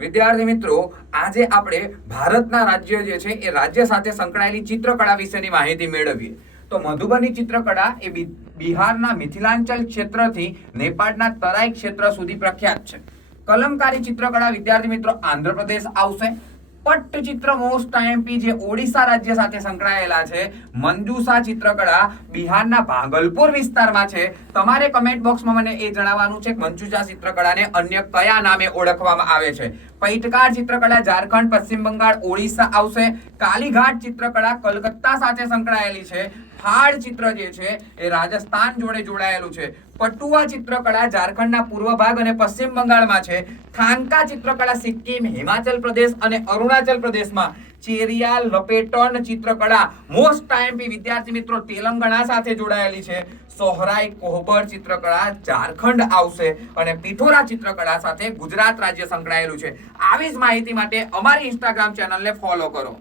વિદ્યાર્થી મિત્રો, આજે આપણે ભારતના રાજ્ય જે છે એ રાજ્ય સાથે સંકળાયેલી ચિત્રકળા વિશેની માહિતી મેળવીએ. તો મધુબની ચિત્રકળા એ બિહારના મિથિલાંચલ ક્ષેત્રથી નેપાળના તરાઈ ક્ષેત્ર સુધી પ્રખ્યાત છે. કલમકારી ચિત્રકળા વિદ્યાર્થી મિત્રો આંધ્રપ્રદેશ આવશે. પટ્ટચિત્ર મોસ્ટ આઈએમપી જે ઓડિશા રાજ્ય સાથે સંકળાયેલા છે. મંજૂસા ચિત્રકળા બિહારના ભાગલપુર વિસ્તારમાં છે. તમારે કમેન્ટ બોક્સમાં મને એ જણાવવાનું છે કે મંજૂસા ચિત્રકળાને અન્ય કયા નામે ઓળખવામાં આવે છે. પૈઠકાર ચિત્રકળા ઝારખંડ, પશ્ચિમ બંગાળ, ઓડિશા આવશે. કાલીઘાટ ચિત્રકળા કલકત્તા સાથે સંકળાયેલી છે. ફાડ ચિત્ર જે છે એ રાજસ્થાન જોડે જોડાયેલું છે. પટુઆ ચિત્રકળા ઝારખંડના પૂર્વ ભાગ અને પશ્ચિમ બંગાળમાં છે. થાંકા ચિત્રકળા સિક્કિમ, હિમાચલ પ્રદેશ અને અરુણાચલ પ્રદેશમાં. ચેરિયાલ લપેટન ચિત્રકળા મોસ્ટ આઈએમપી વિદ્યાર્થી મિત્રો તેલંગાણા સાથે જોડાયેલી છે. સોહરાઈ કોહબર ચિત્રકળા ઝારખંડ આવશે અને પિઠોરા ચિત્રકળા સાથે ગુજરાત રાજ્ય સંકળાયેલું છે. આવી જ માહિતી માટે અમારી ઇન્સ્ટાગ્રામ ચેનલને ફોલો કરો.